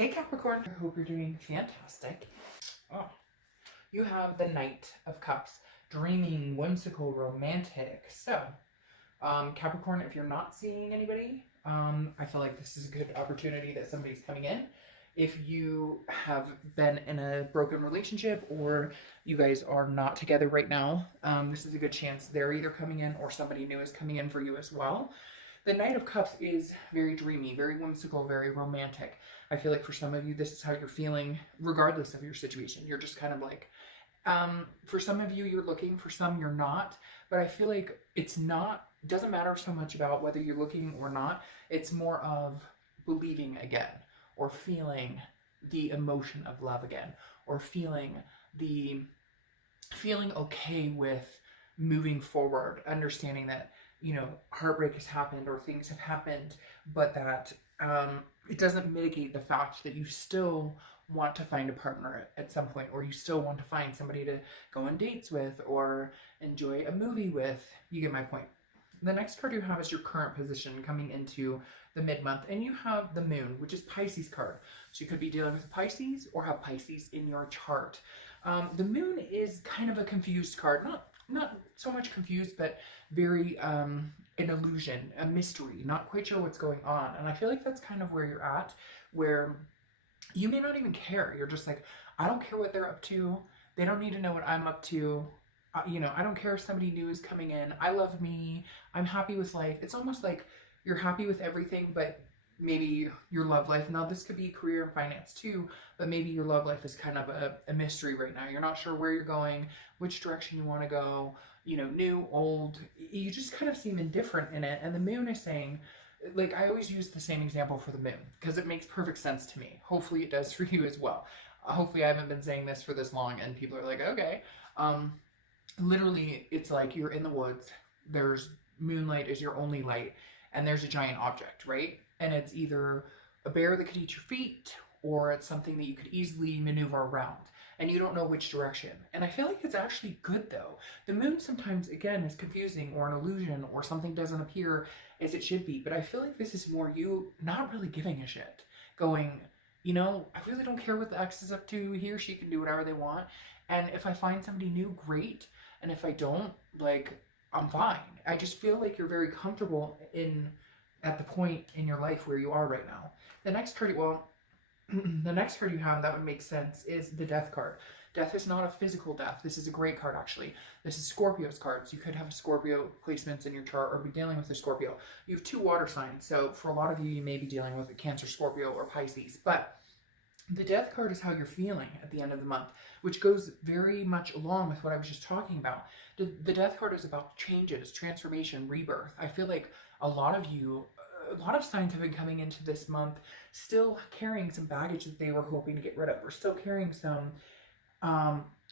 Hey Capricorn, I hope you're doing fantastic. Oh, you have the Knight of Cups, dreaming, whimsical, romantic. So, Capricorn, if you're not seeing anybody, I feel like this is a good opportunity that somebody's coming in. If you have been in a broken relationship or you guys are not together right now, this is a good chance they're either coming in or somebody new is coming in for you as well. The Knight of Cups is very dreamy, very whimsical, very romantic. I feel like for some of you, this is how you're feeling, regardless of your situation. You're just kind of like, for some of you, you're looking, for some, you're not. But I feel like it's not, doesn't matter so much about whether you're looking or not. It's more of believing again, or feeling the emotion of love again, or feeling okay with moving forward, understanding that, you know, heartbreak has happened or things have happened, but that it doesn't mitigate the fact that you still want to find a partner at some point, or you still want to find somebody to go on dates with or enjoy a movie with. You get my point. The next card you have is your current position coming into the mid-month, and you have the Moon, which is Pisces card. So you could be dealing with Pisces or have Pisces in your chart. The Moon is kind of a confused card, not so much confused, but very an illusion, a mystery, not quite sure what's going on. And I feel like that's kind of where you're at, where you may not even care. You're just like, I don't care what they're up to. They don't need to know what I'm up to. You know, I don't care if somebody new is coming in. I love me. I'm happy with life. It's almost like you're happy with everything, but maybe your love life, now this could be career and finance too, but maybe your love life is kind of a mystery right now. You're not sure where you're going, which direction you want to go, you know, new, old. You just kind of seem indifferent in it. And the Moon is saying, like, I always use the same example for the Moon because it makes perfect sense to me. Hopefully it does for you as well. Hopefully I haven't been saying this for this long and people are like, okay. Literally, it's like you're in the woods. There's moonlight is your only light, and there's a giant object, right? And it's either a bear that could eat your feet, or it's something that you could easily maneuver around, and you don't know which direction. And I feel like it's actually good though. The Moon sometimes, again, is confusing or an illusion, or something doesn't appear as it should be, but I feel like this is more you not really giving a shit. Going, you know, I really don't care what the ex is up to. He or she can do whatever they want. And if I find somebody new, great. And if I don't, like, I'm fine. I just feel like you're very comfortable at the point in your life where you are right now. The next card, well, the next card you have that would make sense is the Death card. Death is not a physical death. This is a great card, actually. This is Scorpio's cards. You could have a Scorpio placements in your chart or be dealing with a Scorpio. You have 2 water signs, so for a lot of you, you may be dealing with a Cancer, Scorpio, or Pisces. But the Death card is how you're feeling at the end of the month, which goes very much along with what I was just talking about. The Death card is about changes, transformation, rebirth. I feel like a lot of you, a lot of signs have been coming into this month still carrying some baggage that they were hoping to get rid of, or still carrying some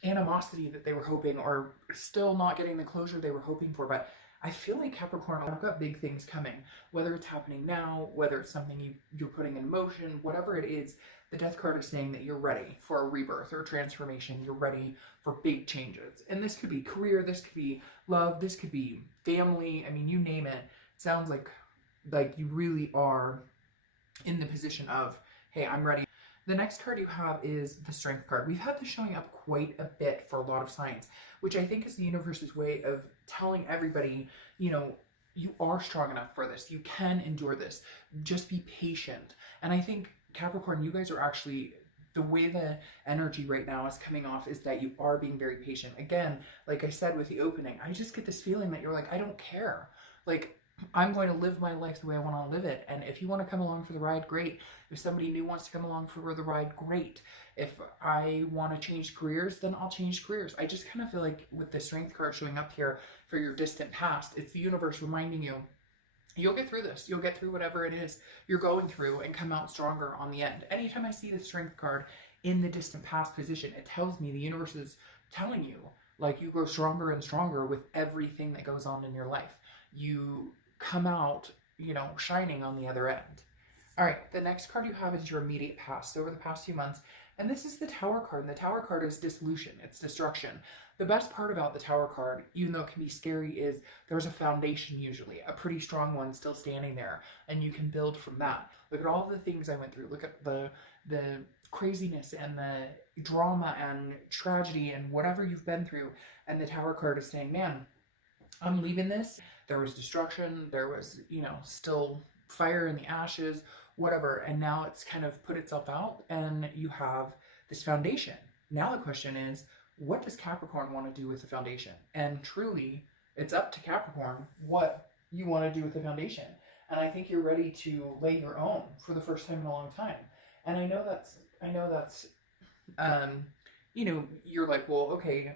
animosity that they were hoping, or still not getting the closure they were hoping for. But I feel like Capricorn, I've got big things coming, whether it's happening now, whether it's something you're putting in motion, whatever it is. The Death card is saying that you're ready for a rebirth or a transformation. You're ready for big changes. And this could be career, this could be love, this could be family. I mean, you name it. It sounds like you really are in the position of, hey, I'm ready. The next card you have is the Strength card. We've had this showing up quite a bit for a lot of signs, which I think is the universe's way of telling everybody, you know, you are strong enough for this. You can endure this. Just be patient. And I think Capricorn, you guys are actually, the way the energy right now is coming off is that you are being very patient. Again, like I said with the opening, I just get this feeling that you're like, I don't care. Like, I'm going to live my life the way I want to live it. And if you want to come along for the ride, great. If somebody new wants to come along for the ride, great. If I want to change careers, then I'll change careers. I just kind of feel like with the Strength card showing up here for your distant past, it's the universe reminding you, you'll get through this. You'll get through whatever it is you're going through and come out stronger on the end. Anytime I see the Strength card in the distant past position, it tells me the universe is telling you, like, you grow stronger and stronger with everything that goes on in your life. You come out, you know, shining on the other end. All right, the next card you have is your immediate past, over the past few months. And this is the Tower card. And the Tower card is dissolution. It's destruction. The best part about the Tower card, even though it can be scary, is there's a foundation usually, a pretty strong one still standing there, and you can build from that. Look at all the things I went through. Look at the the craziness and the drama and tragedy and whatever you've been through. And the Tower card is saying, man, I'm leaving this. There was destruction, there was, you know, still fire in the ashes, whatever. And now it's kind of put itself out and you have this foundation. Now the question is, what does Capricorn want to do with the foundation? And truly, it's up to Capricorn what you want to do with the foundation. And I think you're ready to lay your own for the first time in a long time. And I know that's, you know, you're like, well, okay,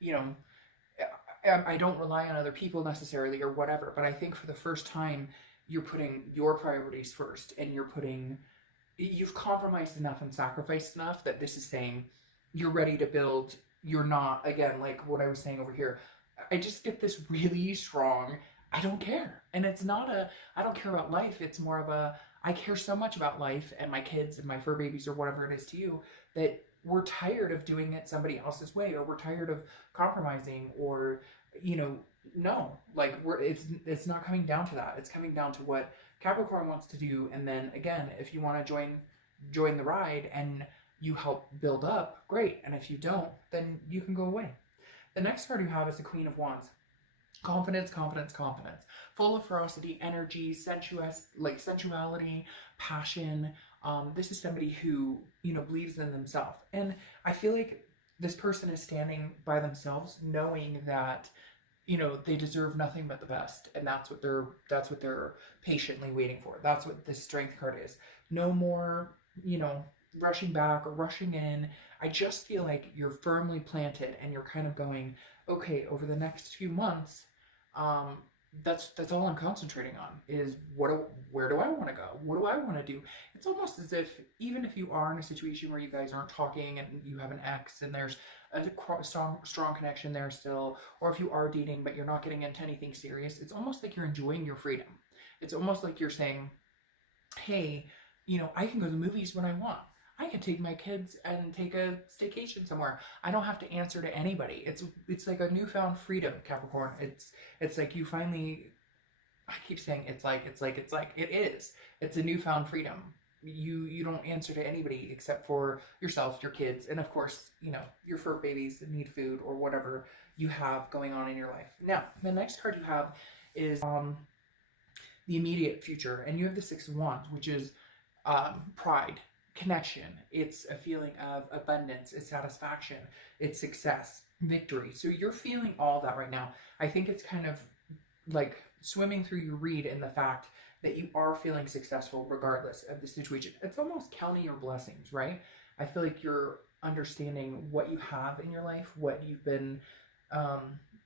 you know, I don't rely on other people necessarily or whatever, but I think for the first time, you're putting your priorities first and you've compromised enough and sacrificed enough that this is saying you're ready to build. You're not, again, like what I was saying over here, I just get this really strong, I don't care. And it's not I don't care about life. It's more of I care so much about life and my kids and my fur babies or whatever it is to you that we're tired of doing it somebody else's way, or we're tired of compromising, or, you know, no, like it's not coming down to that. It's coming down to what Capricorn wants to do. And then again, if you want to join the ride and you help build up, great. And if you don't, then you can go away. The next card you have is the Queen of Wands. Confidence, confidence, confidence. Full of ferocity, energy, sensuality, passion. This is somebody who, you know, believes in themselves. And I feel like this person is standing by themselves, knowing that, you know, they deserve nothing but the best. And that's what they're patiently waiting for. That's what this Strength card is. No more, you know, rushing back or rushing in. I just feel like you're firmly planted and you're kind of going, okay, over the next few months, that's all I'm concentrating on is where do I want to go? What do I want to do? It's almost as if, even if you are in a situation where you guys aren't talking and you have an ex and there's a strong connection there still, or if you are dating but you're not getting into anything serious, it's almost like you're enjoying your freedom. It's almost like you're saying, hey, you know, I can go to the movies when I want. I can take my kids and take a staycation somewhere. I don't have to answer to anybody. It's like a newfound freedom, Capricorn. It's like you finally, I keep saying it is. It's a newfound freedom. You don't answer to anybody except for yourself, your kids, and of course, you know, your fur babies that need food or whatever you have going on in your life. Now, the next card you have is the immediate future, and you have the Six of Wands, which is pride, connection. It's a feeling of abundance, it's satisfaction, it's success, victory. So you're feeling all that right now. I think it's kind of like swimming through your read in the fact that you are feeling successful regardless of the situation. It's almost counting your blessings, right? I feel like you're understanding what you have in your life, what you've been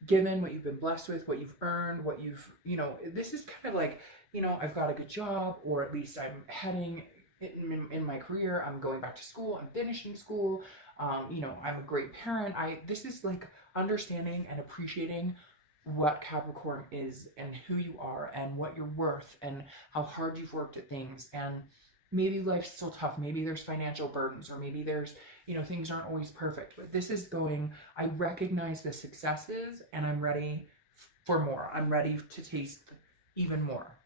given, what you've been blessed with, what you've earned, what you've, you know, this is kind of like, you know, I've got a good job, or at least I'm heading in my career, I'm going back to school, I'm finishing school, you know, I'm a great parent. This is like understanding and appreciating what Capricorn is and who you are and what you're worth and how hard you've worked at things. And maybe life's still tough, maybe there's financial burdens, or maybe there's, you know, things aren't always perfect, but this is going, I recognize the successes and I'm ready for more. I'm ready to taste even more.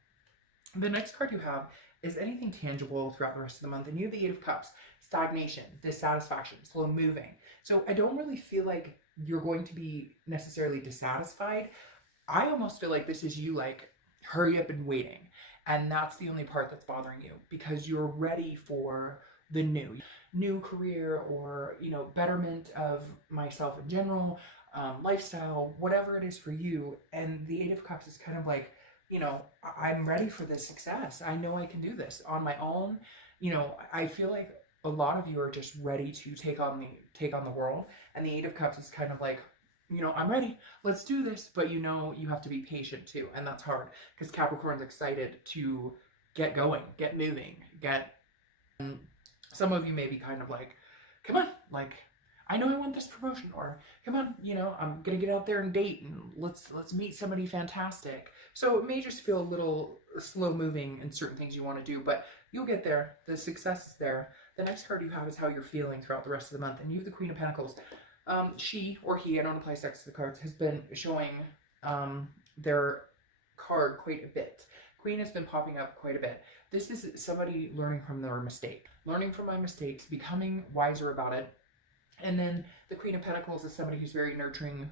The next card you have is anything tangible throughout the rest of the month, and you have the Eight of Cups, stagnation, dissatisfaction, slow moving. So I don't really feel like you're going to be necessarily dissatisfied. I almost feel like this is you like, hurry up and waiting. And that's the only part that's bothering you, because you're ready for the new career, or, you know, betterment of myself in general, lifestyle, whatever it is for you. And the Eight of Cups is kind of like, you know, I'm ready for this success. I know I can do this on my own. You know, I feel like a lot of you are just ready to take on the world. And the Eight of Cups is kind of like, you know, I'm ready. Let's do this. But you know, you have to be patient too. And that's hard, because Capricorn's excited to get going, get moving, some of you may be kind of like, come on, like, I know I want this promotion, or come on, you know, I'm gonna get out there and date, and let's meet somebody fantastic. So it may just feel a little slow moving in certain things you want to do, but you'll get there. The success is there. The next card you have is how you're feeling throughout the rest of the month, and you have the Queen of Pentacles. She or he, I don't apply sex to the cards, has been showing their card quite a bit. Queen has been popping up quite a bit. This is somebody learning from their mistake, learning from my mistakes, becoming wiser about it. And then the Queen of Pentacles is somebody who's very nurturing,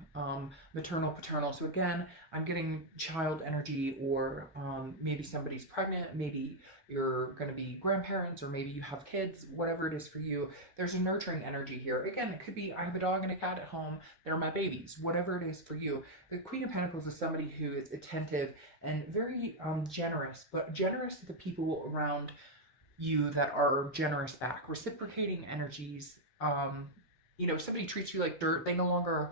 maternal, paternal. So again, I'm getting child energy, or maybe somebody's pregnant, maybe you're going to be grandparents, or maybe you have kids, whatever it is for you. There's a nurturing energy here. Again, it could be I have a dog and a cat at home. They're my babies, whatever it is for you. The Queen of Pentacles is somebody who is attentive and very generous, but generous to the people around you that are generous back, reciprocating energies. You know, if somebody treats you like dirt, they no longer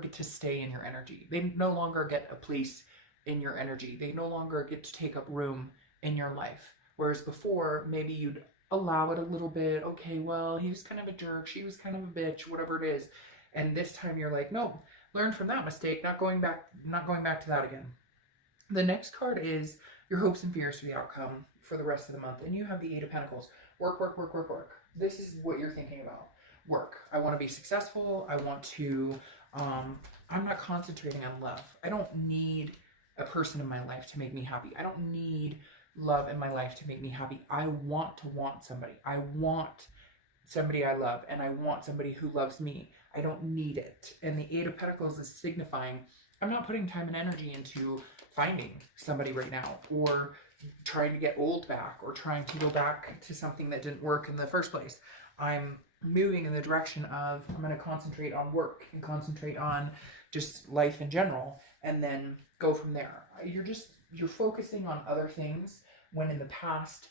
get to stay in your energy. They no longer get a place in your energy. They no longer get to take up room in your life. Whereas before, maybe you'd allow it a little bit. Okay, well, he was kind of a jerk, she was kind of a bitch, whatever it is. And this time you're like, no, learn from that mistake, not going back to that again. The next card is your hopes and fears for the outcome for the rest of the month. And you have the Eight of Pentacles. Work, work, work, work, work. This is what you're thinking about. Work. I want to be successful. I want to, I'm not concentrating on love. I don't need a person in my life to make me happy. I don't need love in my life to make me happy. I want to want somebody. I want somebody I love, and I want somebody who loves me. I don't need it. And the Eight of Pentacles is signifying I'm not putting time and energy into finding somebody right now, or trying to get old back, or trying to go back to something that didn't work in the first place. I'm moving in the direction of I'm going to concentrate on work and concentrate on just life in general, and then go from there. You're focusing on other things, when in the past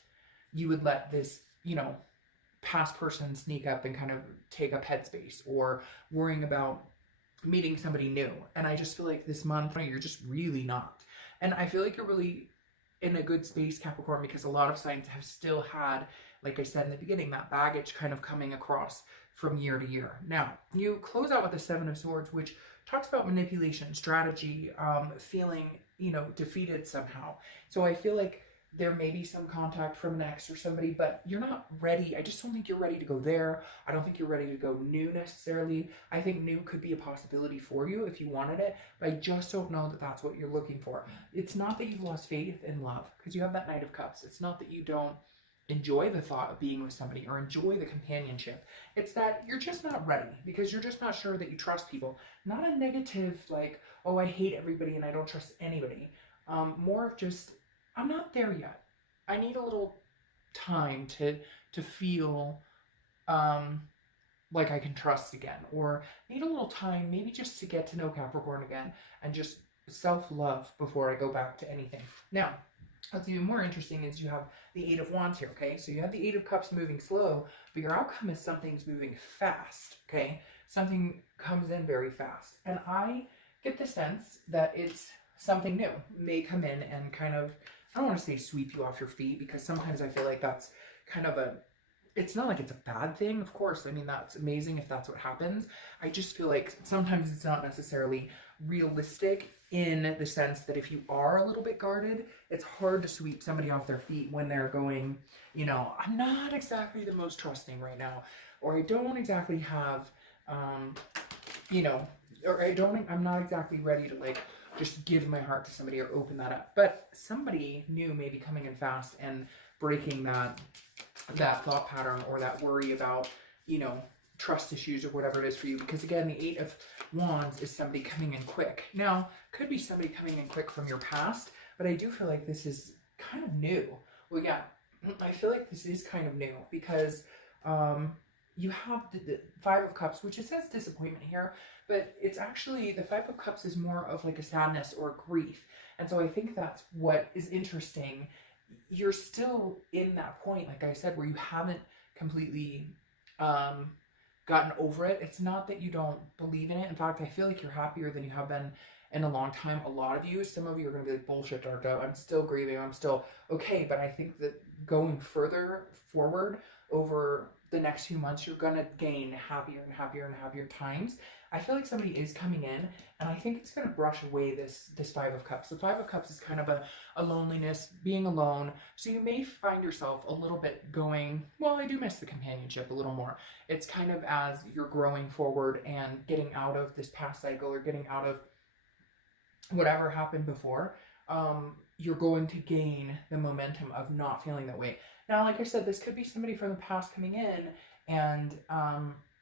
you would let this, you know, past person sneak up and kind of take up headspace, or worrying about meeting somebody new. And I just feel like this month you're just really not. And I feel like you're really in a good space, Capricorn, because a lot of signs have still had, like I said in the beginning, that baggage kind of coming across from year to year. Now, you close out with the Seven of Swords, which talks about manipulation, strategy, feeling, you know, defeated somehow. So I feel like there may be some contact from an ex or somebody, but you're not ready. I just don't think you're ready to go there. I don't think you're ready to go new necessarily. I think new could be a possibility for you if you wanted it, but I just don't know that that's what you're looking for. It's not that you've lost faith in love, because you have that Knight of Cups. It's not that you don't enjoy the thought of being with somebody or enjoy the companionship. It's that you're just not ready, because you're just not sure that you trust people. Not a negative, like, oh, I hate everybody and I don't trust anybody. More of just, I'm not there yet. I need a little time to feel like I can trust again, or need a little time maybe just to get to know Capricorn again, and just self-love before I go back to anything. Now, what's even more interesting is you have the Eight of Wands here, okay? So you have the Eight of Cups moving slow, but your outcome is something's moving fast, okay? Something comes in very fast. And I get the sense that it's something new may come in and kind of, I don't want to say sweep you off your feet, because sometimes I feel like that's kind of it's not like it's a bad thing, of course. I mean, that's amazing if that's what happens. I just feel like sometimes it's not necessarily realistic, in the sense that if you are a little bit guarded, it's hard to sweep somebody off their feet when they're going, you know, I'm not exactly the most trusting right now, or I don't exactly have, you know, or I'm not exactly ready to like just give my heart to somebody or open that up. But somebody new may be coming in fast and breaking that thought pattern, or that worry about, you know, trust issues or whatever it is for you. Because again, the Eight of Wands is somebody coming in quick. Now, could be somebody coming in quick from your past, but I do feel like this is kind of new. Well, yeah, I feel like this is kind of new, because you have the Five of Cups, which it says disappointment here, but it's actually, the Five of Cups is more of like a sadness or grief. And so I think that's what is interesting. You're still in that point, like I said, where you haven't completely gotten over it. It's not that you don't believe in it. In fact, I feel like you're happier than you have been in a long time. A lot of you, some of you are going to be like, bullshit, Darko, I'm still grieving, I'm still okay. But I think that going further forward over the next few months, you're going to gain happier and happier and happier times. I feel like somebody is coming in, and I think it's going to brush away this Five of Cups. The Five of Cups is kind of a loneliness, being alone. So you may find yourself a little bit going, well, I do miss the companionship a little more. It's kind of as you're growing forward and getting out of this past cycle, or getting out of whatever happened before. you're going to gain the momentum of not feeling that way. Now, like I said, this could be somebody from the past coming in, and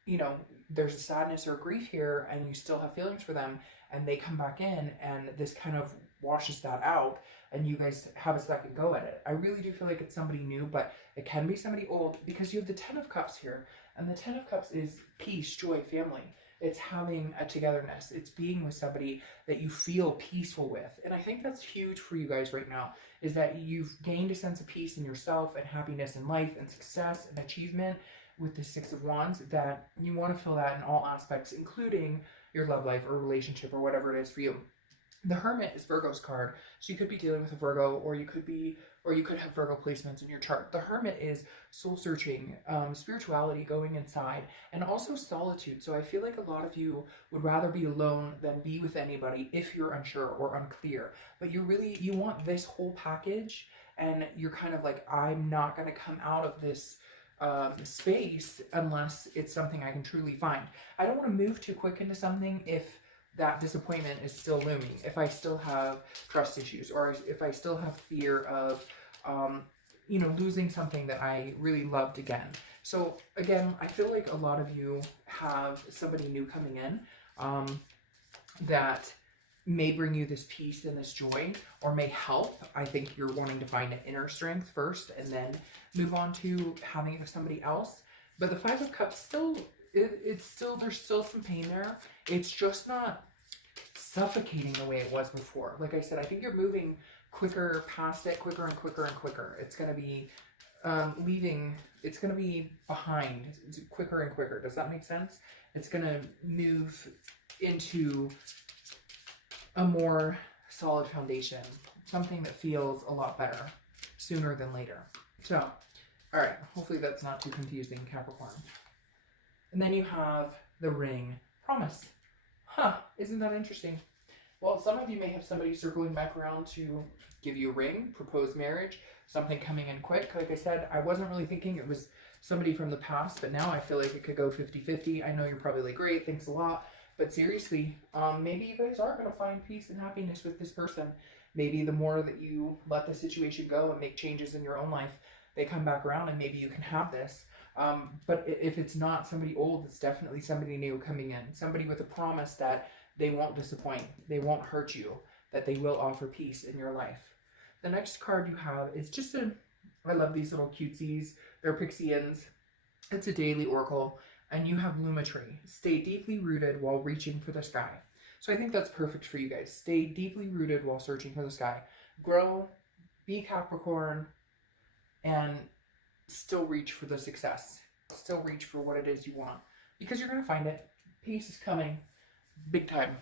you know, there's a sadness or a grief here, and you still have feelings for them, and they come back in, and this kind of washes that out, and you guys have a second go at it. I really do feel like it's somebody new, but it can be somebody old, because you have the Ten of Cups here, and the Ten of Cups is peace, joy, family. It's having a togetherness. It's being with somebody that you feel peaceful with. And I think that's huge for you guys right now, is that you've gained a sense of peace in yourself and happiness in life and success and achievement with the Six of Wands, that you want to feel that in all aspects, including your love life or relationship or whatever it is for you. The Hermit is Virgo's card, so you could be dealing with a Virgo, or you could have Virgo placements in your chart. The Hermit is soul searching, spirituality, going inside, and also solitude. So I feel like a lot of you would rather be alone than be with anybody if you're unsure or unclear. But you want this whole package, and you're kind of like, I'm not going to come out of this space unless it's something I can truly find. I don't want to move too quick into something if that disappointment is still looming, if I still have trust issues, or if I still have fear of, you know, losing something that I really loved again. So again, I feel like a lot of you have somebody new coming in that may bring you this peace and this joy, or may help. I think you're wanting to find an inner strength first and then move on to having it with somebody else. But the Five of Cups still, there's still some pain there. It's just not suffocating the way it was before. Like I said, I think you're moving quicker past it, quicker and quicker and quicker. It's going to be it's going to be behind. It's quicker and quicker. Does that make sense? It's going to move into a more solid foundation, something that feels a lot better sooner than later. So, all right, hopefully that's not too confusing, Capricorn. And then you have the Ring, Promise. Huh, isn't that interesting? Well, some of you may have somebody circling back around to give you a ring, propose marriage, something coming in quick. Like I said, I wasn't really thinking it was somebody from the past, but now I feel like it could go 50-50. I know you're probably like, great, thanks a lot. But seriously, maybe you guys are going to find peace and happiness with this person. Maybe the more that you let the situation go and make changes in your own life, they come back around, and maybe you can have this. But if it's not somebody old, it's definitely somebody new coming in. Somebody with a promise that they won't disappoint, they won't hurt you, that they will offer peace in your life. The next card you have is just I love these little cutesies. They're Pixians. It's a daily oracle. And you have Lumitry. Stay deeply rooted while reaching for the sky. So I think that's perfect for you guys. Stay deeply rooted while searching for the sky. Grow, be Capricorn, and still reach for the success. Still reach for what it is you want. Because you're going to find it. Peace is coming. Big time.